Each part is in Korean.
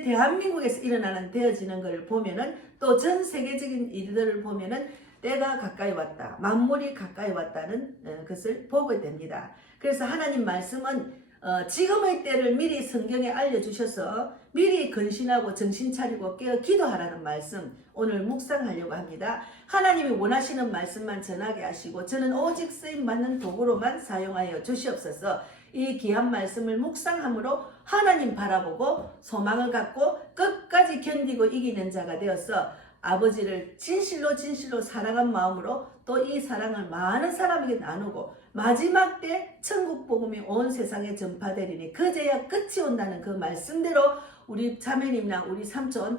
현재 대한민국에서 일어나는 되어지는 걸 보면은 또 전 세계적인 일들을 보면은 때가 가까이 왔다. 만물이 가까이 왔다는 것을 보게 됩니다. 그래서 하나님 말씀은 지금의 때를 미리 성경에 알려주셔서 미리 근신하고 정신 차리고 깨어 기도하라는 말씀 오늘 묵상하려고 합니다. 하나님이 원하시는 말씀만 전하게 하시고 저는 오직 쓰임받는 도구로만 사용하여 주시옵소서. 이 귀한 말씀을 묵상함으로 하나님 바라보고 소망을 갖고 끝까지 견디고 이기는 자가 되어서 아버지를 진실로 사랑한 마음으로 또 이 사랑을 많은 사람에게 나누고 마지막 때 천국 복음이 온 세상에 전파되리니 그제야 끝이 온다는 그 말씀대로 우리 자매님이나 우리 삼촌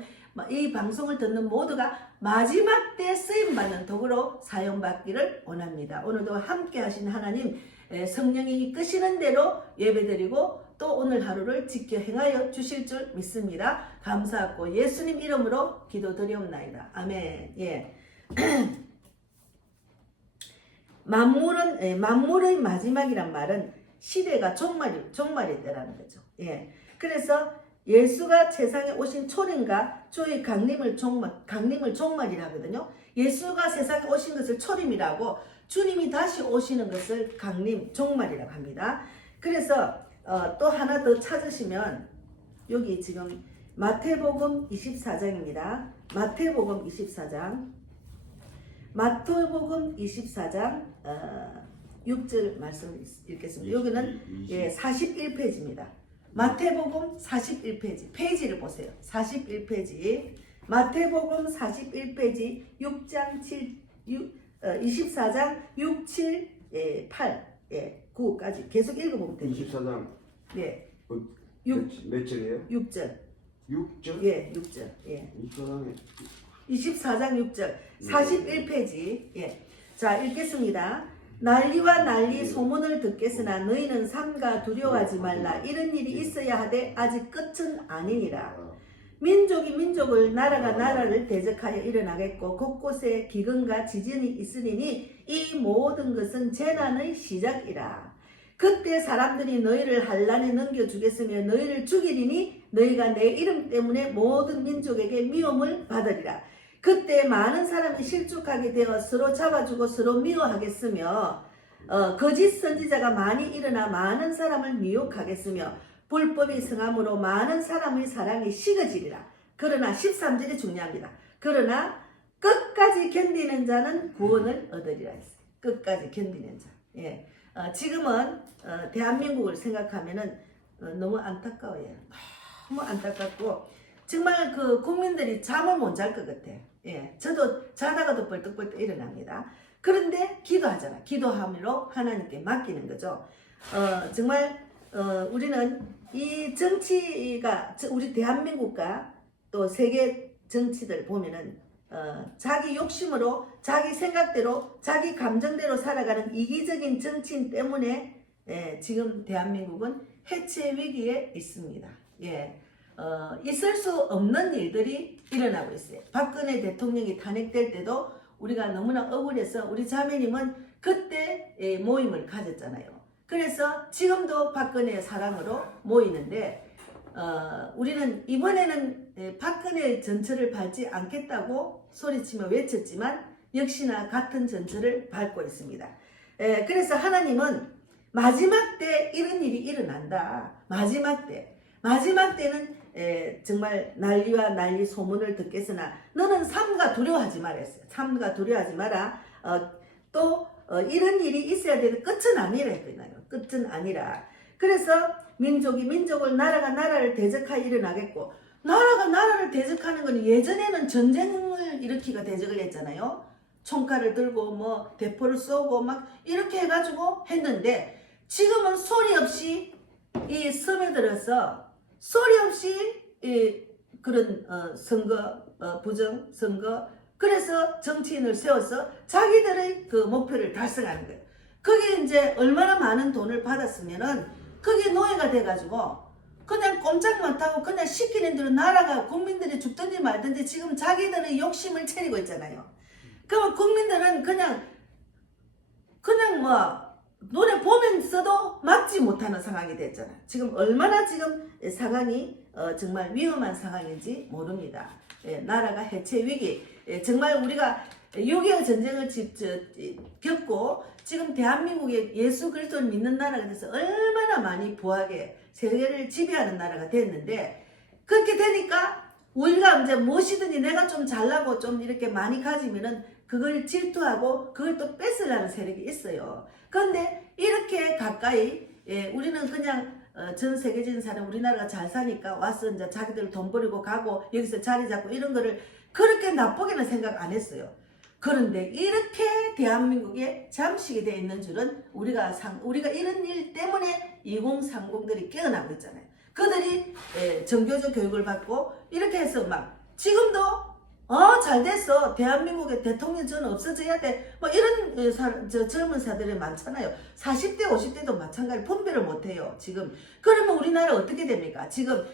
이 방송을 듣는 모두가 마지막 때 쓰임받는 도구로 사용받기를 원합니다. 오늘도 함께 하신 하나님 성령이 이끄시는 대로 예배드리고 또 오늘 하루를 지켜 행하여 주실 줄 믿습니다. 감사하고 예수님 이름으로 기도드리옵나이다. 아멘. 예. 만물의 마지막이란 말은 시대가 종말이 때라는 거죠. 예. 그래서 예수가 세상에 오신 초림과 주의 강림을 종말이라 하거든요. 예수가 세상에 오신 것을 초림이라고 주님이 다시 오시는 것을 강림, 종말이라고 합니다. 그래서 또 하나 더 찾으시면 여기 지금 마태복음 24장입니다. 마태복음 24장 6절 말씀 읽겠습니다. 여기는 41페이지입니다. 마태복음 41페이지 페이지를 보세요. 41페이지 마태복음 41페이지 24장 6, 7, 8, 9까지 계속 읽어보면 됩니다. 24장 네. 몇 절이에요? 6절. 6절? 예, 6절. 예. 24장 6절. 41페이지. 예. 자, 읽겠습니다. 난리와 난리 소문을 듣겠으나 너희는 삼가 두려워하지 말라. 이런 일이 있어야 하되 아직 끝은 아니니라. 민족이 민족을 나라가 나라를 대적하여 일어나겠고 곳곳에 기근과 지진이 있으리니 이 모든 것은 재난의 시작이라. 그때 사람들이 너희를 환란에 넘겨주겠으며 너희를 죽이리니 너희가 내 이름 때문에 모든 민족에게 미움을 받으리라. 그때 많은 사람이 실족하게 되어 서로 잡아주고 서로 미워하겠으며 거짓 선지자가 많이 일어나 많은 사람을 미혹하겠으며 불법이 성함으로 많은 사람의 사랑이 식어지리라. 그러나 13절이 중요합니다. 그러나 끝까지 견디는 자는 구원을 얻으리라 했어요. 끝까지 견디는 자. 예. 지금은 대한민국을 생각하면은 너무 안타까워요. 너무 안타깝고 정말 그 국민들이 잠을 못 잘 것 같아. 예. 저도 자다가도 벌떡벌떡 일어납니다. 그런데 기도하잖아. 기도함으로 하나님께 맡기는 거죠. 정말 우리는 이 정치가 우리 대한민국과 또 세계 정치들 보면은 자기 욕심으로 자기 생각대로 자기 감정대로 살아가는 이기적인 정치인 때문에 지금 대한민국은 해체 위기에 있습니다. 예. 있을 수 없는 일들이 일어나고 있어요. 박근혜 대통령이 탄핵될 때도 우리가 너무나 억울해서 우리 자매님은 그때 모임을 가졌잖아요. 그래서 지금도 박근혜의 사랑으로 모이는데 우리는 이번에는 박근혜 전철을 밟지 않겠다고 소리치며 외쳤지만 역시나 같은 전철을 밟고 있습니다. 그래서 하나님은 마지막 때 이런 일이 일어난다. 마지막 때는 정말 난리와 난리 소문을 듣겠으나 너는 삼가 두려워하지 말았어요. 삼가 두려워하지 마라. 또 이런 일이 있어야 되는 끝은 아니라 했거든요. 끝은 아니라. 그래서 민족이 민족을 나라가 나라를 대적하여 일어나겠고 나라가 나라를 대적하는 건 예전에는 전쟁을 일으키가 대적을 했잖아요. 총칼을 들고 뭐 대포를 쏘고 막 이렇게 해가지고 했는데 지금은 소리 없이 이 섬에 들어서 소리 없이 그런 선거 부정 선거 그래서 정치인을 세워서 자기들의 그 목표를 달성하는 거예요. 그게 이제 얼마나 많은 돈을 받았으면은 그게 노예가 돼가지고 그냥 꼼짝 못하고 그냥 시키는 대로 나라가 국민들이 죽든지 말든지 지금 자기들의 욕심을 차리고 있잖아요. 그러면 국민들은 그냥 뭐 노래 보면서도 막지 못하는 상황이 됐잖아요. 지금 얼마나 지금 상황이 정말 위험한 상황인지 모릅니다. 예, 나라가 해체 위기, 예, 정말 우리가 6.25 전쟁을 겪고 지금 대한민국에 예수 그리스도를 믿는 나라가 돼서 얼마나 많이 부하게 세계를 지배하는 나라가 됐는데, 그렇게 되니까 우리가 이제 무엇이든지 내가 좀 잘나고 좀 이렇게 많이 가지면은 그걸 질투하고 그걸 또 뺏으려는 세력이 있어요. 그런데 이렇게 가까이, 예, 우리는 그냥 전 세계적인 사람, 우리나라가 잘 사니까 와서 이제 자기들 돈 버리고 가고 여기서 자리 잡고 이런 거를 그렇게 나쁘게는 생각 안 했어요. 그런데 이렇게 대한민국에 잠식이 되어 있는 줄은 우리가 이런 일 때문에 2030들이 깨어나고 있잖아요. 그들이 정교조 교육을 받고 이렇게 해서 막 지금도 잘 됐어, 대한민국의 대통령 전 없어져야 돼, 뭐 이런 젊은 사들이 많잖아요. 40대 50대도 마찬가지로 분별을 못해요 지금. 그러면 우리나라 어떻게 됩니까? 지금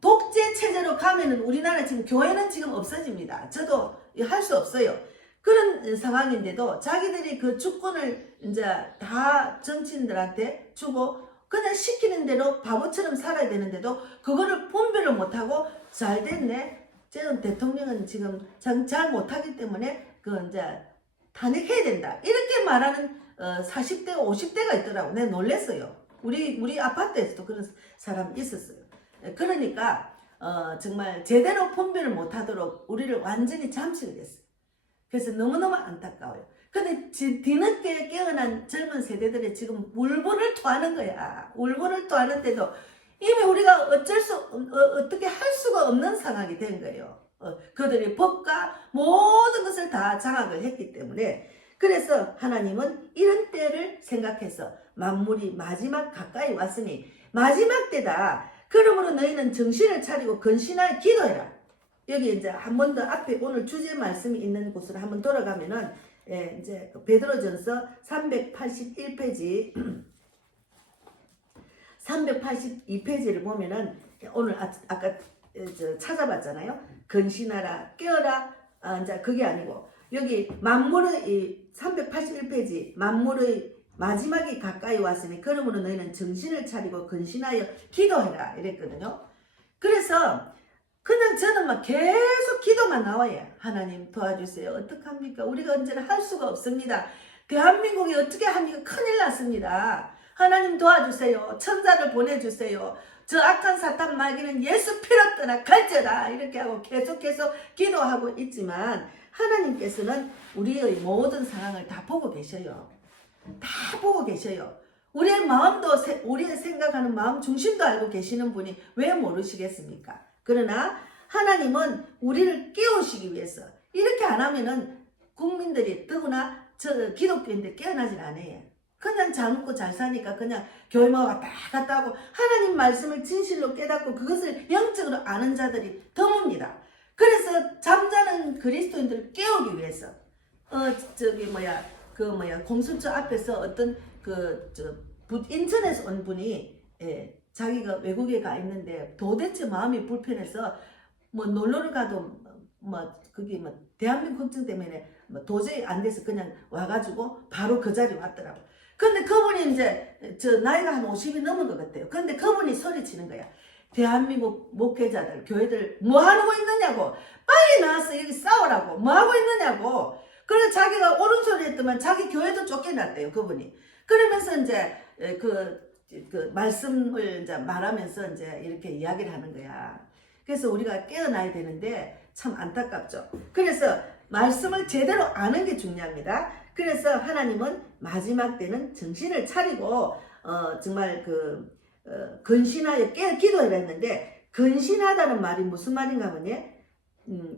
독재 체제로 가면은 우리나라 지금 교회는 지금 없어집니다. 저도 할 수 없어요. 그런 상황인데도 자기들이 그 주권을 이제 다 정치인들한테 주고 그냥 시키는 대로 바보처럼 살아야 되는데도 그거를 분별을 못하고 잘 됐네, 쟤는 대통령은 지금 잘 못하기 때문에 그 이제 탄핵해야 된다, 이렇게 말하는 40대 50대가 있더라고. 내가 놀랬어요. 우리 아파트에서도 그런 사람이 있었어요. 그러니까 정말 제대로 분별을 못하도록 우리를 완전히 잠식이 됐어요. 그래서 너무너무 안타까워요. 근데 뒤늦게 깨어난 젊은 세대들이 지금 울분을 토하는 거야. 울분을 토하는데도 이미 우리가 어떻게 할 수가 없는 상황이 된 거예요. 그들이 법과 모든 것을 다 장악을 했기 때문에. 그래서 하나님은 이런 때를 생각해서 만물이 마지막 가까이 왔으니 마지막 때다. 그러므로 너희는 정신을 차리고 근신하여 기도해라. 여기 이제 한 번 더 앞에 오늘 주제 말씀이 있는 곳으로 한번 돌아가면은, 예, 이제 베드로전서 381페이지 382페이지를 보면은 오늘 아까 찾아봤잖아요. 근신하라, 깨어라. 이제 그게 아니고 여기 만물의 이 381페이지 만물의 마지막이 가까이 왔으니 그러므로 너희는 정신을 차리고 근신하여 기도해라 이랬거든요. 그래서 그냥 저는 막 계속 기도만 나와요. 하나님 도와주세요. 어떡합니까? 우리가 언제나 할 수가 없습니다. 대한민국이 어떻게 합니까? 큰일 났습니다. 하나님 도와주세요. 천사를 보내주세요. 저 악한 사탄 마귀는 예수 피로 떠나 갈지어다. 이렇게 하고 계속해서 기도하고 있지만 하나님께서는 우리의 모든 상황을 다 보고 계셔요. 다 보고 계셔요. 우리의 마음도, 우리의 생각하는 마음 중심도 알고 계시는 분이 왜 모르시겠습니까? 그러나 하나님은 우리를 깨우시기 위해서 이렇게 안 하면은 국민들이 더구나 저 기독교인들 깨어나질 않아요. 그냥 잘 먹고 잘 사니까 그냥 교회만 왔다 갔다 하고 하나님 말씀을 진실로 깨닫고 그것을 영적으로 아는 자들이 드뭅니다. 그래서 잠자는 그리스도인들을 깨우기 위해서 공수처 앞에서 어떤 인천에서 온 분이 자기가 외국에 가 있는데 도대체 마음이 불편해서 뭐 놀러를 가도 그게 대한민국 걱정 때문에 도저히 안 돼서 그냥 와가지고 바로 그 자리에 왔더라고. 근데 그분이 이제 나이가 한 50이 넘은 것 같아요. 근데 그분이 소리치는 거야. 대한민국 목회자들, 교회들 뭐 하고 있느냐고. 빨리 나와서 여기 싸우라고. 뭐 하고 있느냐고. 그래서 자기가 옳은 소리 했더만 자기 교회도 쫓겨났대요, 그분이. 그러면서 이제 그 말씀을 이제 말하면서 이제 이렇게 이야기를 하는 거야. 그래서 우리가 깨어나야 되는데 참 안타깝죠. 그래서 말씀을 제대로 아는 게 중요합니다. 그래서 하나님은 마지막 때는 정신을 차리고 정말 근신하여 기도해라 했는데, 근신하다는 말이 무슨 말인가 하면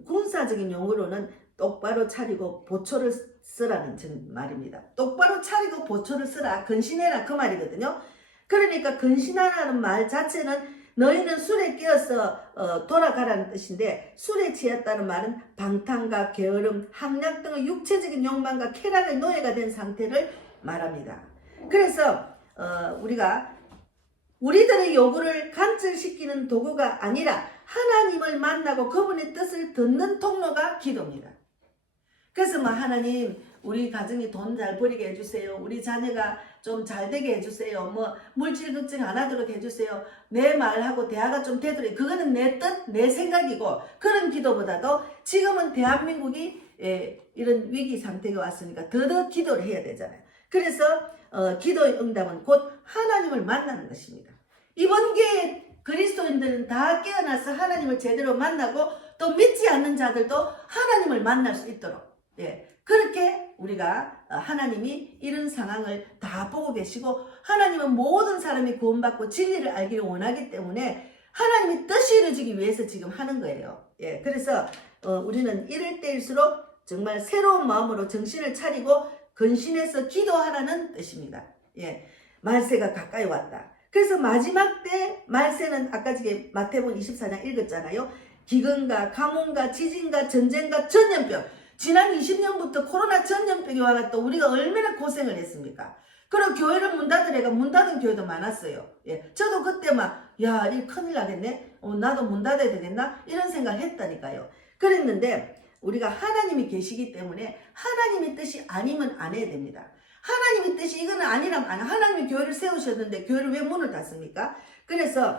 군사적인 용어로는 똑바로 차리고 보초를 쓰라는 말입니다. 똑바로 차리고 보초를 쓰라, 근신해라 그 말이거든요. 그러니까 근신하라는 말 자체는 너희는 술에 깨어서 돌아가라는 뜻인데, 술에 취했다는 말은 방탕과 게으름, 향락 등의 육체적인 욕망과 쾌락의 노예가 된 상태를 말합니다. 그래서 우리들의 요구를 간절시키는 도구가 아니라 하나님을 만나고 그분의 뜻을 듣는 통로가 기도입니다. 그래서 하나님, 우리 가정이 돈 잘 벌이게 해주세요. 우리 자녀가 좀 잘 되게 해주세요. 뭐 물질 걱정 안 하도록 해주세요. 내 말하고 대화가 좀 되도록. 그거는 내 뜻, 내 생각이고 그런 기도보다도 지금은 대한민국이 이런 위기 상태가 왔으니까 더더 기도를 해야 되잖아요. 그래서 기도의 응답은 곧 하나님을 만나는 것입니다. 이번 기회에 그리스도인들은 다 깨어나서 하나님을 제대로 만나고 또 믿지 않는 자들도 하나님을 만날 수 있도록 그렇게 우리가 하나님이 이런 상황을 다 보고 계시고 하나님은 모든 사람이 구원받고 진리를 알기를 원하기 때문에 하나님의 뜻이 이루어지기 위해서 지금 하는 거예요. 그래서 우리는 이럴 때일수록 정말 새로운 마음으로 정신을 차리고 근신해서 기도하라는 뜻입니다. 말세가 가까이 왔다. 그래서 마지막 때 말세는 아까 저기 마태복음 24장 읽었잖아요. 기근과 가뭄과 지진과 전쟁과 전염병. 지난 20년부터 코로나 전염병이 와서 우리가 얼마나 고생을 했습니까? 그리고 교회를 문 닫으래가 문 닫은 교회도 많았어요. 저도 그때 야, 이 큰일 나겠네. 나도 문 닫아야 되겠나? 이런 생각을 했다니까요. 그랬는데 우리가 하나님이 계시기 때문에 하나님의 뜻이 아니면 안 해야 됩니다. 하나님의 뜻이 이거는 아니라면 안 해. 하나님이 교회를 세우셨는데 교회를 왜 문을 닫습니까? 그래서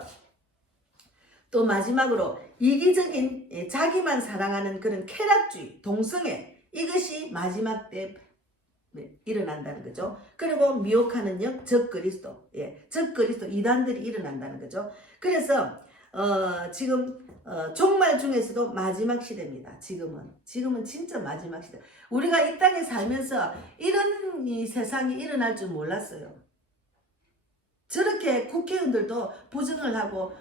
또 마지막으로 이기적인 자기만 사랑하는 그런 쾌락주의, 동성애 이것이 마지막 때 일어난다는 거죠. 그리고 미혹하는 영, 적그리스도, 적그리스도 이단들이 일어난다는 거죠. 그래서 지금 종말 중에서도 마지막 시대입니다. 지금은 진짜 마지막 시대. 우리가 이 땅에 살면서 이런 이 세상이 일어날 줄 몰랐어요. 저렇게 국회의원들도 부정을 하고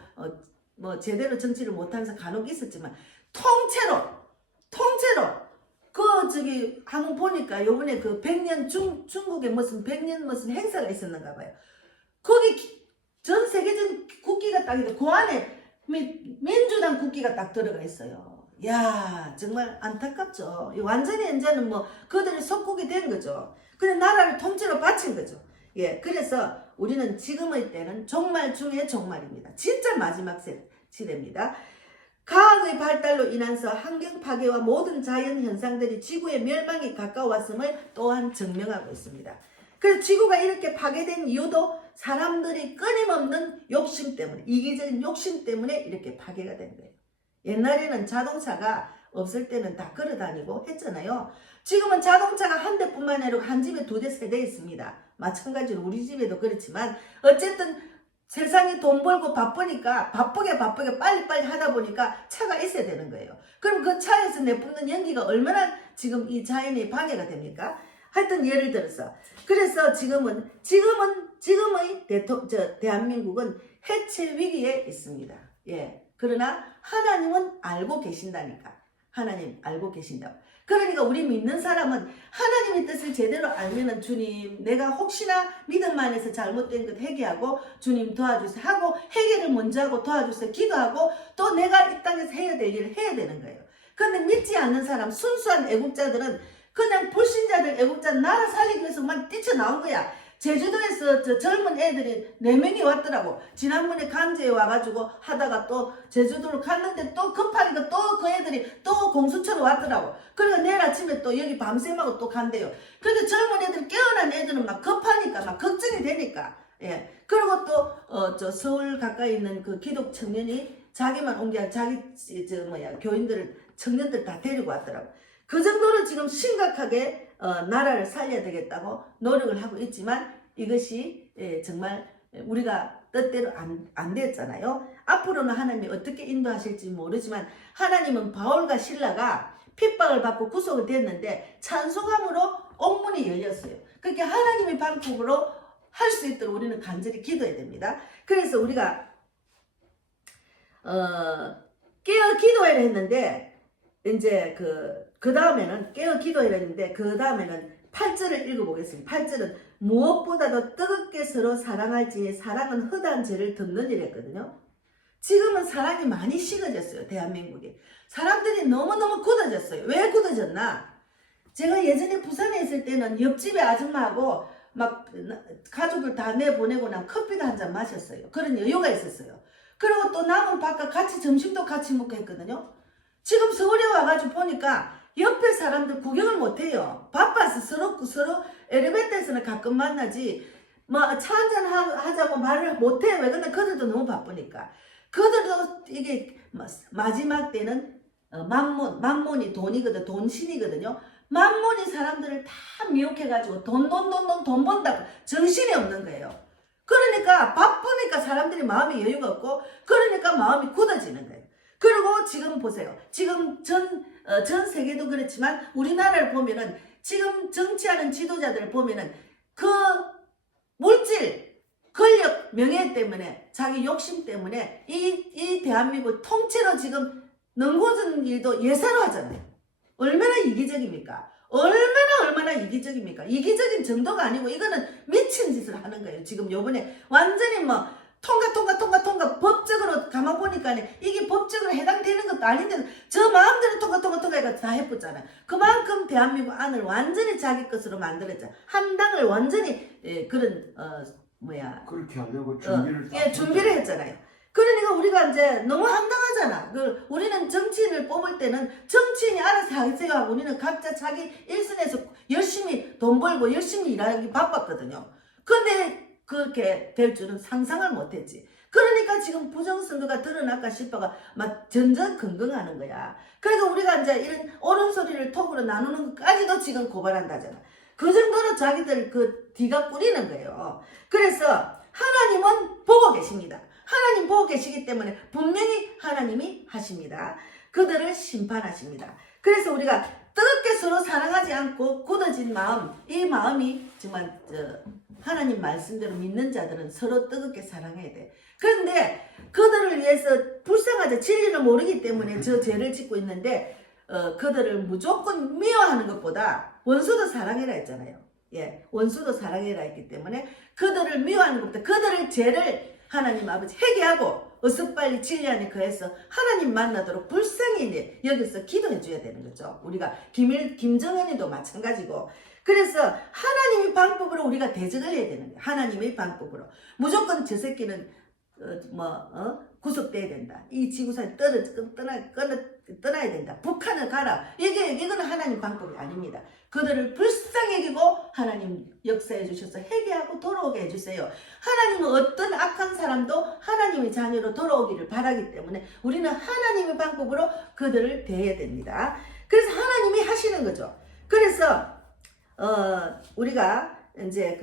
뭐 제대로 정치를 못하면서 간혹 있었지만 통째로 한번 보니까 요번에 그 100년 중국에 무슨 100년 무슨 행사가 있었는가 봐요. 거기 전 세계적인 국기가 딱 있는데 그 안에 민주당 국기가 딱 들어가 있어요. 야, 정말 안타깝죠. 완전히 이제는 뭐 그들이 속국이 된 거죠. 근데 나라를 통째로 바친 거죠. 그래서 우리는 지금의 때는 종말 중의 종말입니다. 진짜 마지막 시대입니다. 과학의 발달로 인해서 환경 파괴와 모든 자연 현상들이 지구의 멸망이 가까웠음을 또한 증명하고 있습니다. 그래서 지구가 이렇게 파괴된 이유도 사람들이 끊임없는 욕심 때문에, 이기적인 욕심 때문에 이렇게 파괴가 된 거예요. 옛날에는 자동차가 없을 때는 다 걸어다니고 했잖아요. 지금은 자동차가 한 대뿐만 아니라 한 집에 두 대, 세 대 있습니다. 마찬가지로 우리 집에도 그렇지만 어쨌든 세상이 돈 벌고 바쁘니까 바쁘게 빨리빨리 하다 보니까 차가 있어야 되는 거예요. 그럼 그 차에서 내뿜는 연기가 얼마나 지금 이 자연의 방해가 됩니까? 하여튼 예를 들어서 그래서 지금의 대한민국은 해체 위기에 있습니다. 그러나 하나님은 알고 계신다니까. 하나님 알고 계신다. 그러니까 우리 믿는 사람은 하나님의 뜻을 제대로 알면은 주님 내가 혹시나 믿음 안에서 잘못된 것 회개하고 주님 도와주세요 하고 회개를 먼저 하고 도와주세요 기도하고 또 내가 이 땅에서 해야 될 일을 해야 되는 거예요. 그런데 믿지 않는 사람 순수한 애국자들은 그냥 불신자들 애국자 나라 살리기 위해서 막 뛰쳐나온 거야. 제주도에서 저 젊은 애들이 4명이 왔더라고. 지난번에 간제에 와가지고 하다가 또 제주도를 갔는데 또 급하니까 또 그 애들이 또 공수처로 왔더라고. 그러니까 내일 아침에 또 여기 밤샘하고 또 간대요. 그런데 젊은 애들 깨어난 애들은 막 급하니까 막 걱정이 되니까. 그리고 또 저 서울 가까이 있는 그 기독 청년이 자기만 온 게 아니라 자기 교인들을 청년들 다 데리고 왔더라고. 그 정도로 지금 심각하게 나라를 살려야 되겠다고 노력을 하고 있지만 이것이 정말 우리가 뜻대로 안 됐잖아요. 앞으로는 하나님이 어떻게 인도하실지 모르지만 하나님은 바울과 실라가 핍박을 받고 구속이 됐는데 찬송함으로 옥문이 열렸어요. 그렇게 하나님의 방법으로 할 수 있도록 우리는 간절히 기도해야 됩니다. 그래서 우리가 깨어 기도해야 했는데 이제 그 다음에는 깨어 기도해야 했는데 그 다음에는 8절을 읽어보겠습니다. 8절은 무엇보다도 뜨겁게 서로 사랑할지 사랑은 허다한 죄를 덮는 일이었거든요. 지금은 사랑이 많이 식어졌어요. 대한민국에. 사람들이 너무너무 굳어졌어요. 왜 굳어졌나? 제가 예전에 부산에 있을 때는 옆집에 아줌마하고 막 가족을 다 내보내고 난 커피도 한 잔 마셨어요. 그런 여유가 있었어요. 그리고 또 남은 밥과 같이 점심도 같이 먹고 했거든요. 지금 서울에 와가지고 보니까 옆에 사람들 구경을 못해요. 바빠서 서로 엘리베이터에서는 가끔 만나지 뭐 차 한잔 하자고 말을 못해. 왜? 근데 그들도 너무 바쁘니까. 그들도 이게 마지막 때는 만몬이 돈이거든. 돈신이거든요. 만몬이 사람들을 다 미혹해가지고 돈 번다고 정신이 없는 거예요. 그러니까 바쁘니까 사람들이 마음이 여유가 없고 그러니까 마음이 굳어지는 거예요. 그리고 지금 보세요. 지금 전 세계도 그렇지만 우리나라를 보면은 지금 정치하는 지도자들을 보면은 그 물질, 권력, 명예 때문에 자기 욕심 때문에 이 대한민국 통째로 지금 넘고진 일도 예사로 하잖아요. 얼마나 이기적입니까? 얼마나 이기적입니까? 이기적인 정도가 아니고 이거는 미친 짓을 하는 거예요. 지금 요번에 완전히 뭐 통과 법적으로 가만 보니까 이게 법적으로 해당되는 것도 아닌데 저 마음대로 통과 해가 다 해봤잖아요. 그만큼 대한민국 안을 완전히 자기 것으로 만들었죠. 한 당을 완전히 그런 그렇게 하려고 준비를 준비를 했잖아요. 그러니까 우리가 이제 너무 황당하잖아. 우리는 정치인을 뽑을 때는 정치인이 알아서 하겠어요 하고 우리는 각자 자기 일선에서 열심히 돈 벌고 열심히 일하기 바빴거든요. 근데 그렇게 될 줄은 상상을 못했지. 그러니까 지금 부정선거가 드러날까 싶어가 막 전전긍긍하는 거야. 그러니까 우리가 이제 이런 옳은 소리를 톡으로 나누는 것까지도 지금 고발한다잖아. 그 정도로 자기들 그 뒤가 꾸리는 거예요. 그래서 하나님은 보고 계십니다. 하나님 보고 계시기 때문에 분명히 하나님이 하십니다. 그들을 심판하십니다. 그래서 우리가 뜨겁게 서로 사랑하지 않고 굳어진 마음, 이 마음이 정말 하나님 말씀대로 믿는 자들은 서로 뜨겁게 사랑해야 돼. 그런데 그들을 위해서 불쌍하죠. 진리를 모르기 때문에 저 죄를 짓고 있는데 그들을 무조건 미워하는 것보다 원수도 사랑해라 했잖아요. 예, 원수도 사랑해라 했기 때문에 그들을 미워하는 것보다 그들의 죄를 하나님 아버지 회개하고 어서 빨리 진리 안에 거해서 하나님 만나도록 불쌍히 여기서 기도해 줘야 되는 거죠. 우리가 김정은이도 마찬가지고. 그래서 하나님의 방법으로 우리가 대적을 해야 되는 거예요. 하나님의 방법으로. 무조건 저 새끼는 구속돼야 된다. 이 지구상에 떠나야 된다. 북한을 가라. 이거는 하나님 방법이 아닙니다. 그들을 불쌍히 여기고 하나님 역사해 주셔서 회개하고 돌아오게 해주세요. 하나님은 어떤 악한 사람도 하나님의 자녀로 돌아오기를 바라기 때문에 우리는 하나님의 방법으로 그들을 대해야 됩니다. 그래서 하나님이 하시는 거죠. 그래서 우리가 이제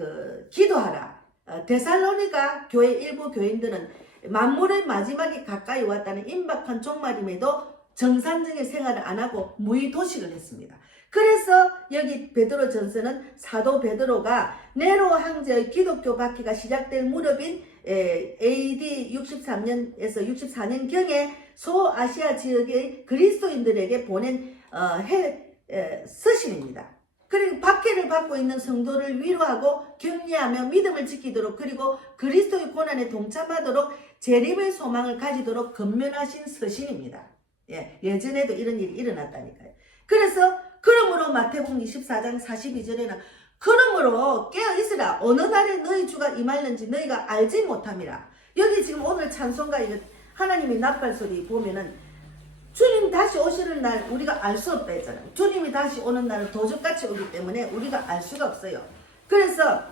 기도하라. 데살로니가 교회 일부 교인들은 만물의 마지막이 가까이 왔다는 임박한 종말임에도 정상적인 생활을 안 하고 무의도식을 했습니다. 그래서 여기 베드로 전서는 사도 베드로가 네로 황제의 기독교 박해가 시작될 무렵인 AD 63년에서 64년경에 소아시아 지역의 그리스도인들에게 보낸 서신입니다. 그리고 박해를 받고 있는 성도를 위로하고 격려하며 믿음을 지키도록 그리고 그리스도의 고난에 동참하도록 재림의 소망을 가지도록 권면하신 서신입니다. 예전에도 이런 일이 일어났다니까요. 그래서 그러므로 마태복음 24장 42절에는 그러므로 깨어있으라 어느 날에 너희 주가 임할는지 너희가 알지 못함이라. 여기 지금 오늘 찬송가 하나님의 나팔소리 보면은 주님 다시 오시는 날 우리가 알 수 없다 했잖아요. 주님이 다시 오는 날은 도적같이 오기 때문에 우리가 알 수가 없어요. 그래서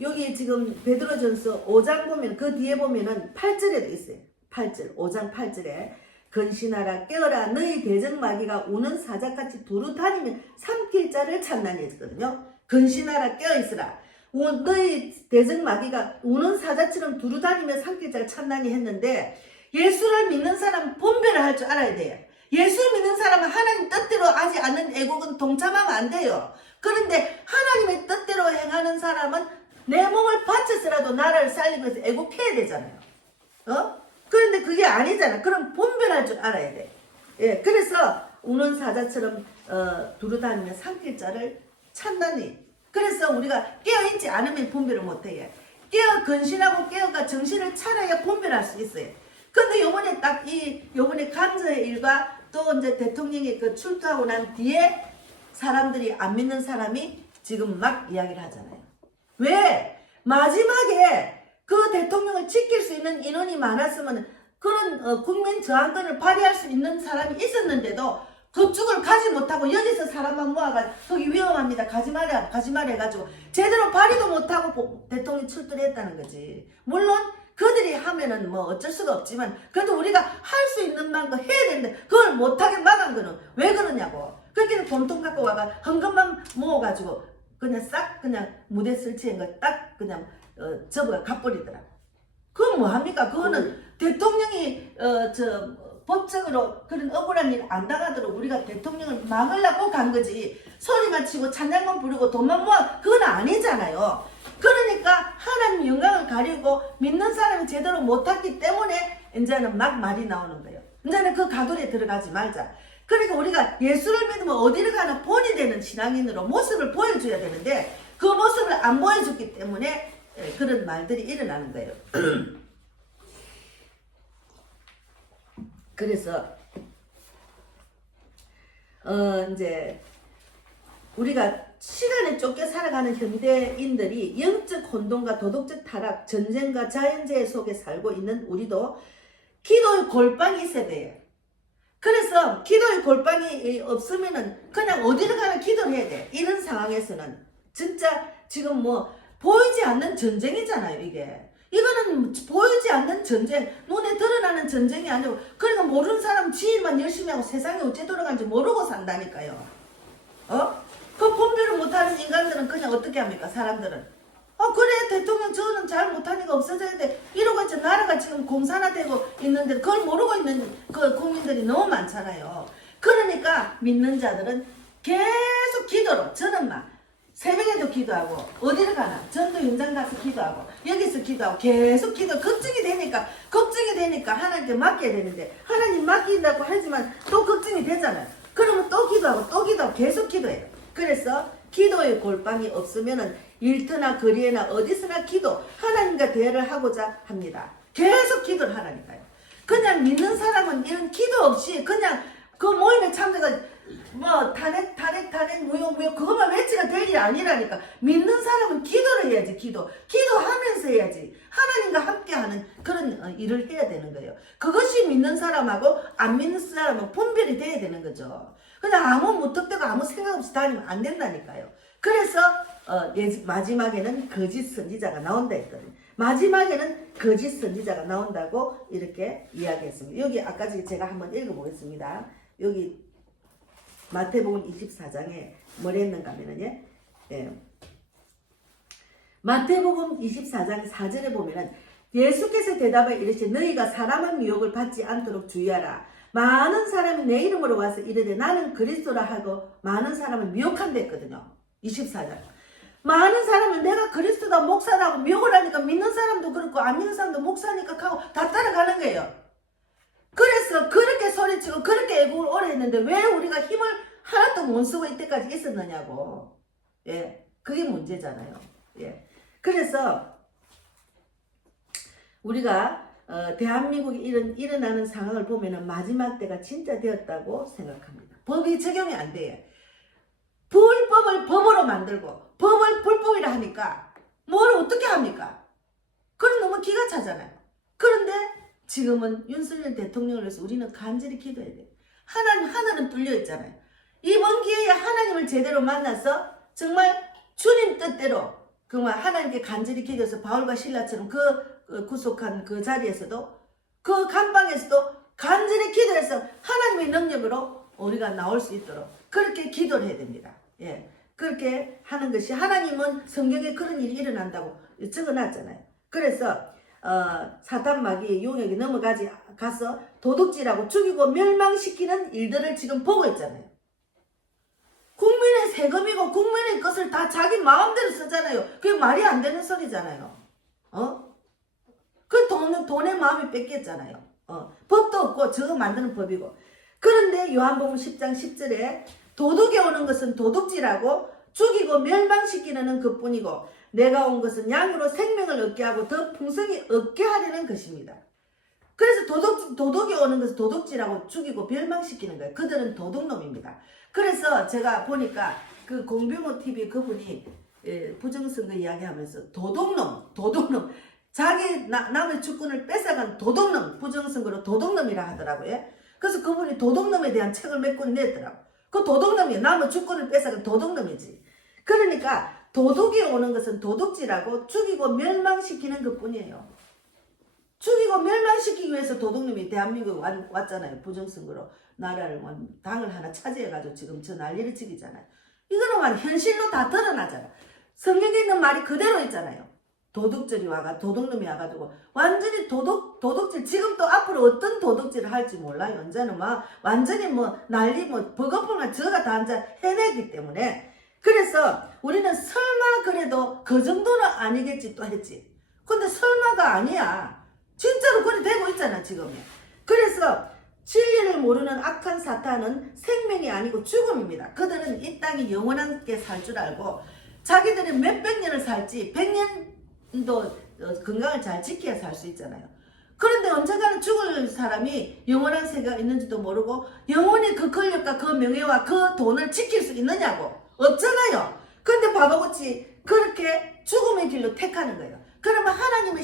여기 지금 베드로전서 5장 보면 그 뒤에 보면은 8절에도 있어요. 8절 5장 8절에 근신하라 깨어라 너희 대적마귀가 우는 사자같이 두루 다니며 삼킬 자를 찾나니 했거든요. 근신하라 깨어있으라 너희 대적마귀가 우는 사자처럼 두루 다니며 삼킬 자를 찾나니 했는데 예수를 믿는 사람은 분별을 할 줄 알아야 돼요. 예수를 믿는 사람은 하나님 뜻대로 하지 않는 애국은 동참하면 안 돼요. 그런데 하나님의 뜻대로 행하는 사람은 내 몸을 바쳐서라도 나라를 살리기 위해서 애국해야 되잖아요. 그런데 그게 아니잖아. 그럼 분별할 줄 알아야 돼. 예, 그래서 우는 사자처럼 두루다니며 삼킬 자를 찾나니. 그래서 우리가 깨어있지 않으면 분별을 못해. 근신하고 깨어가 정신을 차려야 분별할 수 있어요. 근데 요번에 간저의 일과 또 이제 대통령이 출두하고 난 뒤에 사람들이 안 믿는 사람이 지금 막 이야기를 하잖아요. 왜? 마지막에 그 대통령을 지킬 수 있는 인원이 많았으면 그런 국민 저항권을 발휘할 수 있는 사람이 있었는데도 흡축을 가지 못하고 여기서 사람만 모아가지고 거기 위험합니다. 가지 말아 해가지고 제대로 발휘도 못하고 대통령이 출두를 했다는 거지. 물론 그들이 하면은 뭐 어쩔 수가 없지만 그래도 우리가 할 수 있는 만큼 해야 되는데 그걸 못하게 막은 거는 왜 그러냐고. 그렇게 돈통 갖고 와가 헌금만 모아가지고 그냥 싹 그냥 무대 설치한 거 딱 그냥 접어가 갚버리더라. 그건 뭐합니까? 그거는 대통령이 법적으로 그런 억울한 일 안 당하도록 우리가 대통령을 막으려고 간 거지. 소리만 치고 찬양만 부르고 돈만 모아 그건 아니잖아요. 그러니까 하나님 영광을 가리고 믿는 사람이 제대로 못했기 때문에 이제는 막 말이 나오는 거예요. 이제는 그 가돌에 들어가지 말자. 그러니까 우리가 예수를 믿으면 어디를 가나 본이 되는 신앙인으로 모습을 보여줘야 되는데 그 모습을 안 보여줬기 때문에 그런 말들이 일어나는 거예요. 그래서 이제 우리가 시간에 쫓겨 살아가는 현대인들이 영적 혼돈과 도덕적 타락, 전쟁과 자연재해 속에 살고 있는 우리도 기도의 골방이 있어야 돼요. 그래서 기도의 골방이 없으면은 그냥 어디를 가나 기도를 해야 돼. 이런 상황에서는 진짜 지금 뭐 보이지 않는 전쟁이잖아요, 이게. 이거는 보이지 않는 전쟁, 눈에 드러나는 전쟁이 아니고 그러니까 모르는 사람 지일만 열심히 하고 세상이 어째 돌아가는지 모르고 산다니까요. 그 분별을 못하는 인간들은 그냥 어떻게 합니까? 사람들은 그래 대통령 저는 잘 못하니까 없어져야 돼 이러고 있지. 나라가 지금 공산화되고 있는데 그걸 모르고 있는 그 국민들이 너무 많잖아요. 그러니까 믿는 자들은 계속 기도로 저는 막 새벽에도 기도하고 어디를 가나 전도 현장 가서 기도하고 여기서 기도하고 계속 기도. 걱정이 되니까 하나님께 맡겨야 되는데 하나님 맡긴다고 하지만 또 걱정이 되잖아요. 그러면 또 기도하고 계속 기도해요. 그래서 기도의 골방이 없으면은 일터나 거리에나 어디서나 기도 하나님과 대화를 하고자 합니다. 계속 기도를 하라니까요. 그냥 믿는 사람은 이런 기도 없이 그냥 그 모임에 참석한 뭐 탄핵 무효 그것만 외치가 될 일이 아니라니까. 믿는 사람은 기도를 해야지. 기도하면서 해야지. 하나님과 함께하는 그런 일을 해야 되는 거예요. 그것이 믿는 사람하고 안 믿는 사람은 분별이 돼야 되는 거죠. 그냥 아무 무턱대고 아무 생각 없이 다니면 안 된다니까요. 그래서 마지막에는 거짓 선지자가 나온다 했거든요. 마지막에는 거짓 선지자가 나온다고 이렇게 이야기했습니다. 여기 아까 제가 한번 읽어보겠습니다. 여기 마태복음 24장에 뭘 했는가 하면은 마태복음 24장 4절에 보면은 예수께서 대답하여 이르시되 너희가 사람의 미혹을 받지 않도록 주의하라. 많은 사람이 내 이름으로 와서 이르되 나는 그리스도라 하고 많은 사람을 미혹한다 했거든요. 24장. 많은 사람은 내가 그리스도다 목사라고 미혹을 하니까 믿는 사람도 그렇고 안 믿는 사람도 목사니까 하고 다 따라가는 거예요. 그래서 그렇게 소리치고 그렇게 애국을 오래 했는데 왜 우리가 힘을 하나도 못 쓰고 이때까지 있었느냐고. 그게 문제잖아요. 그래서 우리가 대한민국이 일어나는 상황을 보면은 마지막 때가 진짜 되었다고 생각합니다. 법이 적용이 안 돼요. 불법을 법으로 만들고 법을 불법이라 하니까 뭘 어떻게 합니까? 그건 너무 기가 차잖아요. 그런데 지금은 윤석열 대통령을 위해서 우리는 간절히 기도해야 돼요. 하늘은 뚫려 있잖아요. 이번 기회에 하나님을 제대로 만나서 정말 주님 뜻대로 정말 하나님께 간절히 기도해서 바울과 실라처럼 그 구속한 그 자리에서도 그 감방에서도 간절히 기도해서 하나님의 능력으로 우리가 나올 수 있도록 그렇게 기도를 해야 됩니다. 그렇게 하는 것이 하나님은 성경에 그런 일이 일어난다고 적어놨잖아요. 그래서 사탄 마귀의 용역에 가서 도둑질하고 죽이고 멸망시키는 일들을 지금 보고 있잖아요. 국민의 세금이고 국민의 것을 다 자기 마음대로 쓰잖아요. 그게 말이 안 되는 소리잖아요. 그 돈의 마음이 뺏겼잖아요. 법도 없고 저거 만드는 법이고. 그런데 요한복음 10장 10절에 도둑이 오는 것은 도둑질하고 죽이고 멸망시키는 것뿐이고 내가 온 것은 양으로 생명을 얻게 하고 더 풍성히 얻게 하려는 것입니다. 그래서 도둑이 오는 것은 도둑질하고 죽이고 멸망시키는 거예요. 그들은 도둑놈입니다. 그래서 제가 보니까 그 공병호 TV 그분이 부정선거 이야기하면서 도둑놈 자기 남의 주권을 뺏어간 도둑놈 부정선거로 도둑놈이라 하더라고요. 그래서 그분이 도둑놈에 대한 책을 몇 권 냈더라고. 그 도둑놈이 남의 주권을 뺏어가 도둑놈이지. 그러니까 도둑이 오는 것은 도둑질하고 죽이고 멸망시키는 것뿐이에요. 죽이고 멸망시키기 위해서 도둑놈이 대한민국에 왔잖아요. 부정선거로 나라를 당을 하나 차지해가지고 지금 저 난리를 치기잖아요. 이거는 현실로 다 드러나잖아. 성경에 있는 말이 그대로 있잖아요. 도둑질이 도둑놈이 와가지고 완전히 도둑질, 지금 또 앞으로 어떤 도둑질을 할지 몰라요. 언제는 완전히 난리 버거풀만 저가 다 앉아 해내기 때문에. 그래서 우리는 설마 그래도 그 정도는 아니겠지 또 했지. 근데 설마가 아니야. 진짜로 그래 되고 있잖아 지금. 그래서 진리를 모르는 악한 사탄은 생명이 아니고 죽음입니다. 그들은 이 땅이 영원하게 살 줄 알고 자기들이 몇백 년을 살지 100년도 건강을 잘 지켜야 살 수 있잖아요. 그런데 언젠가는 죽을 사람이 영원한 세계가 있는지도 모르고 영원히 그 권력과 그 명예와 그 돈을 지킬 수 있느냐고. 없잖아요. 근데 바보같이 그렇게 죽음의 길로 택하는 거예요. 그러면 하나님의